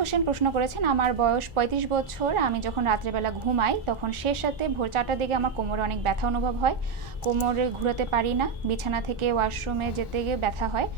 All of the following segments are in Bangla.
হোসেন প্রশ্ন করেছেন, আমার বয়স পঁয়ত্রিশ বছর, আমি যখন রাত্রেবেলা ঘুমাই, তখন সে সাথে ভোর চারটার দিকে আমার কোমরে অনেক ব্যথা অনুভব হয়। কোমরে ঘুরাতে পারি না, বিছানা থেকে ওয়াশরুমে যেতে গিয়ে ব্যথা হয়।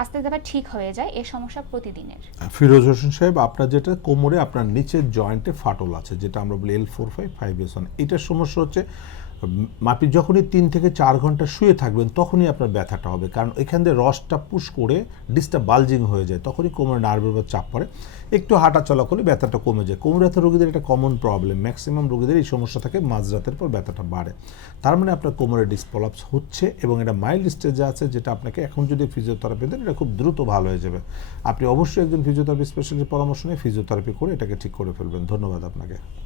আস্তে আস্তে ঠিক হয়ে যায় এই সমস্যা প্রতিদিনের। ফিরোজ হোসেন সাহেব, আপনার যেটা কোমরে, আপনার নিচের জয়েন্টে ফাটল আছে, যেটা আমরা বলি L four five five S এটার সমস্যা হচ্ছে আপনি যখনই তিন থেকে চার ঘণ্টা শুয়ে থাকবেন, তখনই আপনার ব্যথাটা হবে। কারণ এখান দিয়ে রসটা পুশ করে ডিসটা বালজিং হয়ে যায়, তখনই কোমরে নার্ভের উপর চাপ পড়ে। একটু হাঁটা চলা করলে ব্যথাটা কমে যায়। কোমর ব্যথা রোগীদের একটা কমন প্রবলেম ম্যাক্সিমাম রোগীদের এই সমস্যা থাকে, মাঝরাতের পর ব্যথাটা বাড়ে। তার মানে আপনার কোমরে ডিসপলাপস হচ্ছে এবং এটা মাইল্ড স্টেজে আছে, যেটা আপনাকে এখন যদি ফিজিওথেরাপি দেন, এটা খুব দ্রুত ভালো হয়ে যাবে। আপনি অবশ্যই একজন ফিজিওথেরাপি স্পেশালিস্টের পরামর্শ নিয়ে ফিজিওথেরাপি করে এটাকে ঠিক করে ফেলবেন। ধন্যবাদ আপনাকে।